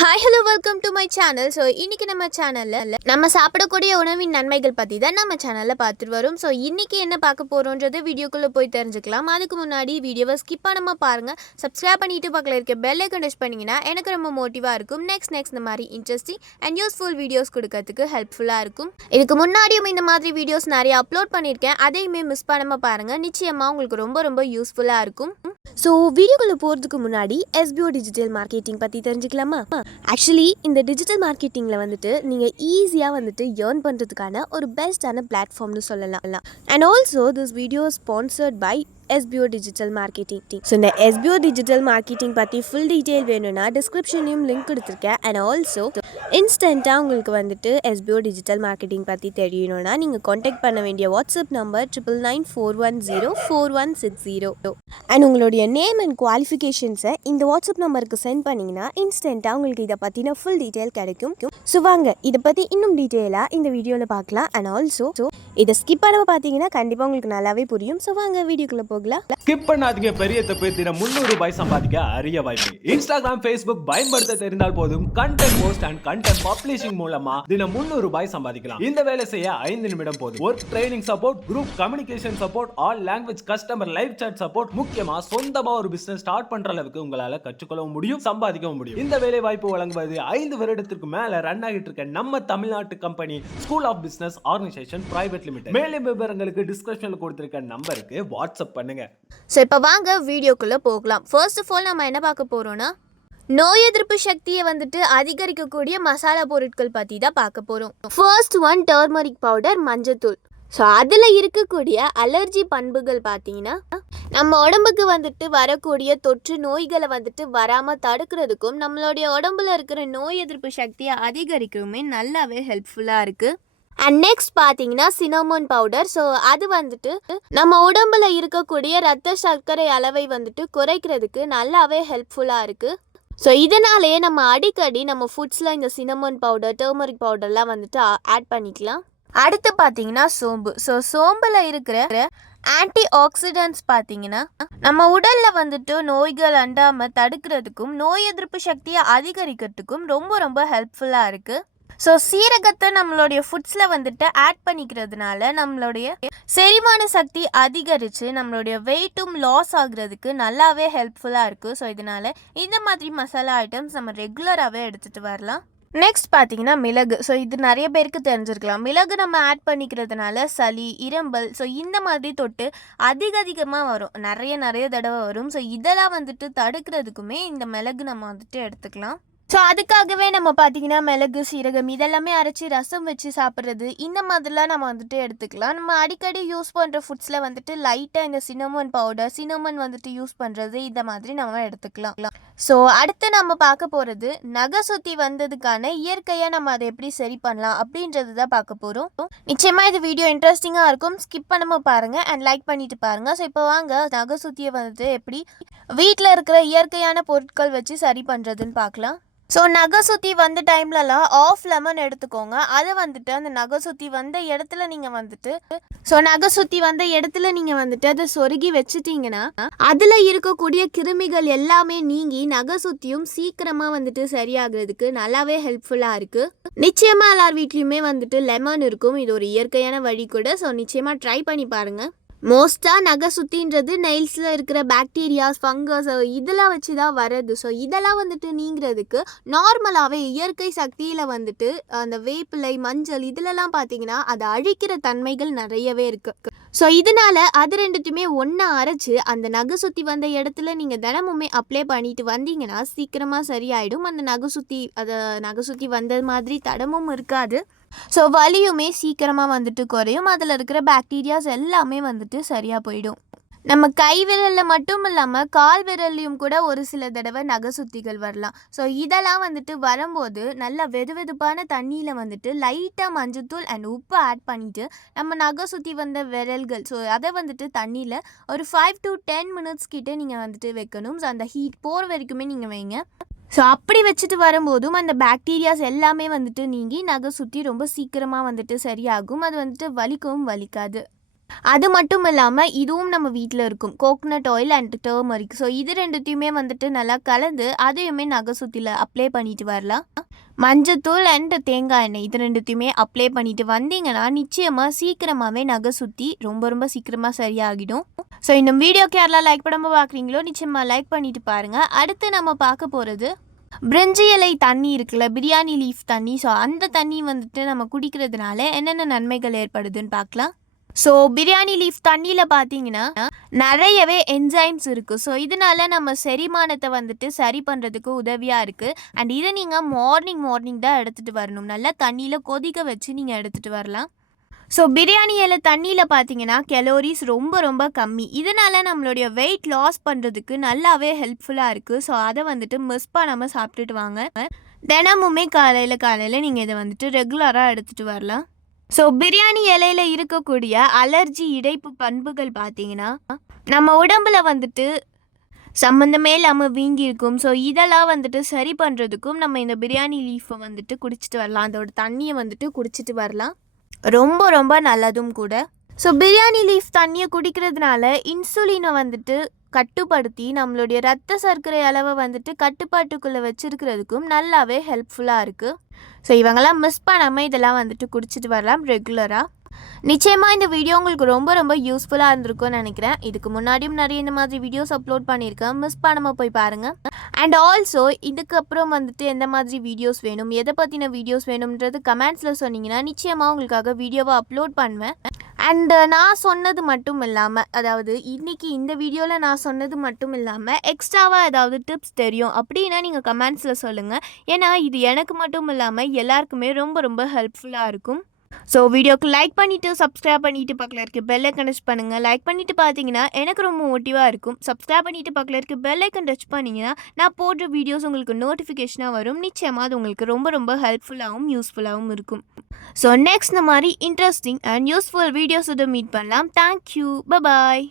Hi hello welcome to my channel. So இன்றைக்கி நம்ம சேனலில் நம்ம சாப்பிடக்கூடிய உணவின் நன்மைகள் பற்றி தான் நம்ம சேனலில் பார்த்துட்டு வரோம். ஸோ இன்றைக்கி என்ன பார்க்க போகிறோன்றது வீடியோக்குள்ளே போய் தெரிஞ்சுக்கலாம். அதுக்கு முன்னாடி வீடியோவை ஸ்கிப் பண்ணாமல் பாருங்கள். சப்ஸ்கிரைப் பண்ணிவிட்டு பக்கத்தில் இருக்க பெல் ஐக்கன் டச் பண்ணிங்கன்னா எனக்கு ரொம்ப மோட்டிவாக இருக்கும். நெக்ஸ்ட் இந்த மாதிரி இன்ட்ரெஸ்டிங் அண்ட் யூஸ்ஃபுல் வீடியோஸ் கொடுக்கறதுக்கு ஹெல்ப்ஃபுல்லாக இருக்கும். இதுக்கு முன்னாடியும் இந்த மாதிரி வீடியோஸ் நிறைய அப்லோட் பண்ணியிருக்கேன். அதையுமே மிஸ் பண்ணாமல் பாருங்கள். நிச்சயமாக உங்களுக்கு ரொம்ப யூஸ்ஃபுல்லாக இருக்கும். ஸோ வீடியோக்குள்ளே போகிறதுக்கு முன்னாடி எஸ்பிஓ டிஜிட்டல் மார்க்கெட்டிங் பற்றி தெரிஞ்சுக்கலாமா? ஆக்சுவலி இந்த டிஜிட்டல் மார்க்கெட்டிங்கில் வந்துட்டு நீங்கள் ஈஸியாக வந்துட்டு ஏர்ன் பண்ணுறதுக்கான ஒரு பெஸ்ட்டான பிளாட்ஃபார்ம்னு சொல்லலாம். And also this video sponsored by SPO digital marketing. So இந்த எஸ்பிஓ டிஜிட்டல் மார்க்கெட்டிங் பற்றி ஃபுல் டீட்டெயில் வேணும்னா டிஸ்கிரிப்ஷன்லையும் லிங்க் கொடுத்துருக்கேன். அண்ட் ஆல்சோ இன்ஸ்டண்ட்டாக உங்களுக்கு வந்துட்டு எஸ்பிஓ டிஜிட்டல் மார்க்கெட்டிங் பற்றி தெரியணும்னா நீங்கள் காண்டாக்ட் பண்ண வேண்டிய வாட்ஸ்அப் நம்பர் 9994104160. அண்ட் உங்களுடைய நேம் அண்ட் குவாலிஃபிகேஷன்ஸை இந்த வாட்ஸ்அப் நம்பருக்கு சென்ட் பண்ணிங்கன்னா இன்ஸ்டண்ட்டாக உங்களுக்கு இதை பற்றின ஃபுல் டீட்டெயில் கிடைக்கும். ஸோ வாங்க இதை பற்றி இன்னும் டீட்டெயிலாக இந்த வீடியோவில் பார்க்கலாம். அண்ட் ஆல்சோ இதை ஸ்கிப் பண்ணாமல் பார்த்தீங்கன்னா கண்டிப்பாக உங்களுக்கு நல்லாவே புரியும். ஸோ வாங்க வீடியோக்குள்ளே போகலாம். ஸ்கிப் பண்ணாதீங்க. பெரிய தப்பு தினம் 300 ரூபாய் சம்பாதிக்க அரிய வாய்ப்பு. இன்ஸ்டாகிராம், ஃபேஸ்புக் பயன்படுத்த தெரிந்தால் போதும் content post and content publishing மூலமா தினம் 300 ரூபாய் சம்பாதிக்கலாம். இந்த வேலை செய்ய 5 நிமிடம் போதும். Work training support, group communication support, all language customer live chat support, முக்கியமா சொந்தமா ஒரு பிசினஸ் ஸ்டார்ட் பண்ற அளவுக்கு உங்களால கற்றுக்கொள்ளவும் முடியும், சம்பாதிக்கவும் முடியும். இந்த வேலை வாய்ப்பு வழங்குவது 5 வருடத்திற்கு மேல ரன் ஆகிட்டு இருக்க நம்ம தமிழ்நாட்டு company school of business organisation private limited. மேலும் விவரங்களுக்கு டிஸ்கிரிப்ஷன்ல கொடுத்திருக்க நம்பருக்கு வாட்ஸ்அப் பண்ணுங்க. ஸோ இப்போ வாங்க வீடியோக்குள்ளே போகலாம். ஃபர்ஸ்ட் ஆஃப் ஆல் நம்ம என்ன பார்க்க போகிறோன்னா நோய் எதிர்ப்பு சக்தியை வந்துட்டு அதிகரிக்கக்கூடிய மசாலா பொருட்கள் பற்றி தான் பார்க்க போகிறோம். ஃபர்ஸ்ட் ஒன் டர்மரிக் பவுடர், மஞ்சத்தூள். ஸோ அதில் இருக்கக்கூடிய அலர்ஜி பண்புகள் பார்த்தீங்கன்னா நம்ம உடம்புக்கு வந்துட்டு வரக்கூடிய தொற்று நோய்களை வந்துட்டு வராமல் தடுக்கிறதுக்கும் நம்மளுடைய உடம்புல இருக்கிற நோய் எதிர்ப்பு சக்தியை அதிகரிக்கவுமே நல்லாவே ஹெல்ப்ஃபுல்லாக இருக்குது. அண்ட் நெக்ஸ்ட் பார்த்தீங்கன்னா சினமோன் பவுடர். ஸோ அது வந்துட்டு நம்ம உடம்புல இருக்கக்கூடிய ரத்த சர்க்கரை அளவை வந்துட்டு குறைக்கிறதுக்கு நல்லாவே ஹெல்ப்ஃபுல்லாக இருக்குது. ஸோ இதனாலேயே நம்ம அடிக்கடி நம்ம ஃபுட்ஸில் இந்த சினமோன் பவுடர், டர்மரிக் பவுடர்லாம் வந்துட்டு ஆட் பண்ணிக்கலாம். அடுத்து பார்த்தீங்கன்னா சோம்பு. ஸோ சோம்பில் இருக்கிற ஆன்டி ஆக்சிடென்ட்ஸ் பார்த்தீங்கன்னா நம்ம உடலில் வந்துட்டு நோய்கள் அண்டாமல் தடுக்கிறதுக்கும் நோய் எதிர்ப்பு சக்தியை அதிகரிக்கிறதுக்கும் ரொம்ப ஹெல்ப்ஃபுல்லாக இருக்குது. ஸோ சீரகத்தை நம்மளுடைய ஃபுட்ஸில் வந்துட்டு ஆட் பண்ணிக்கிறதுனால நம்மளுடைய செரிமான சக்தி அதிகரித்து நம்மளுடைய வெயிட்டும் லாஸ் ஆகுறதுக்கு நல்லாவே ஹெல்ப்ஃபுல்லாக இருக்குது. ஸோ இதனால் இந்த மாதிரி மசாலா ஐட்டம்ஸ் நம்ம ரெகுலராகவே எடுத்துகிட்டு வரலாம். நெக்ஸ்ட் பார்த்தீங்கன்னா மிளகு. ஸோ இது நிறைய பேருக்கு தெரிஞ்சிருக்கலாம். மிளகு நம்ம ஆட் பண்ணிக்கிறதுனால சளி, இரும்பல், ஸோ இந்த மாதிரி தொட்டு அதிகமாக வரும், நிறைய தடவை வரும். ஸோ இதெல்லாம் வந்துட்டு தடுக்கிறதுக்குமே இந்த மிளகு நம்ம வந்துட்டு எடுத்துக்கலாம். ஸோ அதுக்காகவே நம்ம பார்த்தீங்கன்னா மிளகு, சீரகம் இதெல்லாமே அரைச்சி ரசம் வச்சு சாப்பிட்றது, இந்த மாதிரிலாம் நம்ம வந்துட்டு எடுத்துக்கலாம். நம்ம அடிக்கடி யூஸ் பண்ணுற ஃபுட்ஸில் வந்துட்டு லைட்டாக இந்த சினமன் பவுடர், சினமன் வந்துட்டு யூஸ் பண்ணுறது, இந்த மாதிரி நம்ம எடுத்துக்கலாம். ஸோ அடுத்து நம்ம பார்க்க போகிறது நகை சுத்தி வந்ததுக்கான இயற்கையாக நம்ம அதை எப்படி சரி பண்ணலாம் அப்படின்றது தான் பார்க்க போகிறோம். நிச்சயமாக இது வீடியோ இன்ட்ரெஸ்டிங்காக இருக்கும். ஸ்கிப் பண்ணாமல் பாருங்கள் அண்ட் லைக் பண்ணிட்டு பாருங்கள். ஸோ இப்போ வாங்க நகை சுத்தியை வந்துட்டு எப்படி வீட்டில் இருக்கிற இயற்கையான பொருட்கள் வச்சு சரி பண்ணுறதுன்னு பார்க்கலாம். ஸோ நகை சுற்றி வந்த டைம்லலாம் ஆஃப் லெமன் எடுத்துக்கோங்க. அதை வந்துட்டு அந்த நகை சுற்றி வந்த இடத்துல நீங்கள் வந்துட்டு அதை சொருகி வச்சுட்டீங்கன்னா அதில் இருக்கக்கூடிய கிருமிகள் எல்லாமே நீங்கி நகை சுற்றியும் சீக்கிரமாக வந்துட்டு சரியாகிறதுக்கு நல்லாவே ஹெல்ப்ஃபுல்லாக இருக்குது. நிச்சயமாக எல்லார் வீட்லேயுமே வந்துட்டு லெமன் இருக்கும். இது ஒரு இயற்கையான வழி கூட. ஸோ நிச்சயமாக ட்ரை பண்ணி பாருங்கள். மோஸ்ட்டாக நகை சுத்தின்றது நெயில்ஸில் இருக்கிற பாக்டீரியாஸ், ஃபங்கஸ் இதெல்லாம் வச்சு தான் வருது. ஸோ இதெல்லாம் வந்துட்டு நீங்கிறதுக்கு நார்மலாகவே இயற்கை சக்தியில் வந்துட்டு அந்த வேப்பிலை, மஞ்சள் இதிலெல்லாம் பார்த்தீங்கன்னா அதை அழிக்கிற தன்மைகள் நிறையவே இருக்குது. ஸோ இதனால் அது ரெண்டுத்தையுமே ஒன்றா அரைச்சி அந்த நகை சுற்றி வந்த இடத்துல நீங்கள் தினமுமே அப்ளை பண்ணிட்டு வந்தீங்கன்னா சீக்கிரமாக சரியாயிடும். அந்த நகை சுற்றி வந்த மாதிரி தடமும் இருக்காது. ஸோ வலியுமே சீக்கிரமாக வந்துட்டு குறையும். அதில் இருக்கிற பாக்டீரியாஸ் எல்லாமே வந்துட்டு சரியாக போயிடும். நம்ம கை விரலில் மட்டும் இல்லாமல் கால் விரல்லையும் கூட ஒரு சில தடவை நகை சுத்திகள் வரலாம். ஸோ இதெல்லாம் வந்துட்டு வரும்போது நல்லா வெதுவெதுப்பான தண்ணியில் வந்துட்டு லைட்டாக மஞ்சத்தூள் அண்ட் உப்பு ஆட் பண்ணிவிட்டு நம்ம நகை சுற்றி வந்த விரல்கள், ஸோ அதை வந்துட்டு தண்ணியில் ஒரு 5 to 10 minutes கிட்டே நீங்கள் வந்துட்டு வைக்கணும். ஸோ அந்த ஹீட் போகிற வரைக்குமே நீங்கள் வைங்க. ஸோ அப்படி வச்சுட்டு வரும்போதும் அந்த பாக்டீரியாஸ் எல்லாமே வந்துட்டு நீங்கி நகை சுற்றி ரொம்ப சீக்கிரமாக வந்துட்டு சரியாகும். அது வந்துட்டு வலிக்கவும் வலிக்காது. அது மட்டும் இல்லாமல் இதுவும் நம்ம வீட்டில் இருக்கும் coconut oil and turmeric. So இது ரெண்டுத்தையுமே வந்துட்டு நல்லா கலந்து அதையுமே நகை சுத்தியில் அப்ளை பண்ணிட்டு வரலாம். மஞ்சத்தூள் அண்ட் தேங்காய் எண்ணெய் இது ரெண்டுத்தையுமே அப்ளை பண்ணிட்டு வந்தீங்கன்னா நிச்சயமாக சீக்கிரமாகவே நகை சுற்றி ரொம்ப ரொம்ப சீக்கிரமாக சரியாகிடும். ஸோ இந்த வீடியோக்கு யாரெல்லாம் லைக் பண்ணாமல் பார்க்குறீங்களோ நிச்சயமாக லைக் பண்ணிட்டு பாருங்கள். அடுத்து நம்ம பார்க்க போகிறது பிரிஞ்சி இலை தண்ணி இருக்குல்ல, பிரியாணி லீஃப் தண்ணி. ஸோ அந்த தண்ணி வந்துட்டு நம்ம குடிக்கிறதுனால என்னென்ன நன்மைகள் ஏற்படுதுன்னு பார்க்கலாம். ஸோ பிரியாணி லீஃப் தண்ணியில் பார்த்தீங்கன்னா நிறையவே என்சைம்ஸ் இருக்குது. ஸோ இதனால நம்ம செரிமானத்தை வந்துட்டு சரி பண்ணுறதுக்கு உதவியாக இருக்குது. அண்ட் இதை நீங்கள் மார்னிங் தான் எடுத்துகிட்டு வரணும். நல்லா தண்ணியில் கொதிக்க வச்சு நீங்கள் எடுத்துகிட்டு வரலாம். ஸோ பிரியாணி இலை தண்ணியில் பார்த்தீங்கன்னா கெலோரிஸ் ரொம்ப ரொம்ப கம்மி. இதனால் நம்மளுடைய வெயிட் லாஸ் பண்ணுறதுக்கு நல்லாவே ஹெல்ப்ஃபுல்லாக இருக்குது. ஸோ அதை வந்துட்டு மிஸ் பண்ணாமல் சாப்பிட்டுட்டு வாங்க. தினமுமே காலையில் நீங்கள் இதை வந்துட்டு ரெகுலராக எடுத்துகிட்டு வரலாம். ஸோ பிரியாணி இலையில் இருக்கக்கூடிய அலர்ஜி இடைப்பு பண்புகள் பார்த்தீங்கன்னா நம்ம உடம்புல வந்துட்டு சம்மந்தமே இல்லாமல் வீங்கியிருக்கும். ஸோ இதெல்லாம் வந்துட்டு சரி பண்ணுறதுக்கும் நம்ம இந்த பிரியாணி லீஃபை வந்துட்டு குடிச்சிட்டு வரலாம். அதோட தண்ணியை வந்துட்டு குடிச்சிட்டு வரலாம். ரொம்ப ரொம்ப நல்லதும் கூட. ஸோ பிரியாணி லீஃப் தண்ணியை குடிக்கிறதுனால இன்சுலினை வந்துட்டு கட்டுப்படுத்தி நம்மளுடைய ரத்த சர்க்கரை அளவை வந்துட்டு கட்டுப்பாட்டுக்குள்ளே வச்சுருக்கிறதுக்கும் நல்லாவே ஹெல்ப்ஃபுல்லாக இருக்குது. ஸோ இவங்கெல்லாம் மிஸ் பண்ணாமல் இதெல்லாம் வந்துட்டு குடிச்சிட்டு வரலாம் ரெகுலராக. நிச்சயமாக இந்த வீடியோ உங்களுக்கு ரொம்ப ரொம்ப யூஸ்ஃபுல்லாக இருந்திருக்கும்னு நினைக்கிறேன். இதுக்கு முன்னாடியும் நிறைய இந்த மாதிரி வீடியோஸ் அப்லோட் பண்ணியிருக்கேன், மிஸ் பண்ணாமல் போய் பாருங்கள். அண்ட் ஆல்சோ இதுக்கப்புறம் வந்துட்டு எந்த மாதிரி வீடியோஸ் வேணும், எதை பற்றின வீடியோஸ் வேணும்ன்றது கமெண்ட்ஸில் சொன்னீங்கன்னா நிச்சயமாக உங்களுக்காக வீடியோவை அப்லோட் பண்ணுவேன். அண்டு நான் சொன்னது மட்டும் இல்லாமல், அதாவது இன்றைக்கி இந்த வீடியோவில் நான் சொன்னது மட்டும் இல்லாமல் எக்ஸ்ட்ராவாக ஏதாவது டிப்ஸ் தெரியும் அப்படின்னா நீங்கள் கமெண்ட்ஸில் சொல்லுங்கள். ஏன்னா இது எனக்கு மட்டும் இல்லாமல் எல்லாருக்குமே ரொம்ப ரொம்ப ஹெல்ப்ஃபுல்லாக இருக்கும். ஸோ வீடியோக்கு லைக் பண்ணிவிட்டு சப்ஸ்கிரைப் பண்ணிவிட்டு பக்கத்தில் இருக்க பெல் ஐக்கன் டச் பண்ணுங்கள். லைக் பண்ணிவிட்டு பார்த்தீங்கன்னா எனக்கு ரொம்ப மோட்டிவாக இருக்கும். சப்ஸ்கிரைப் பண்ணிவிட்டு பக்கத்தில் இருக்க பெல் ஐக்கன் டச் பண்ணிங்கன்னா நான் போடுற வீடியோஸ் உங்களுக்கு நோட்டிஃபிகேஷனாக வரும். நிச்சயமாக அது உங்களுக்கு ரொம்ப ரொம்ப ஹெல்ப்ஃபுல்லாகவும் யூஸ்ஃபுல்லாகவும் இருக்கும். ஸோ நெக்ஸ்ட் இந்த மாதிரி இன்ட்ரெஸ்டிங் அண்ட் யூஸ்ஃபுல் வீடியோஸோட மீட் பண்ணலாம். Thank you, bye bye.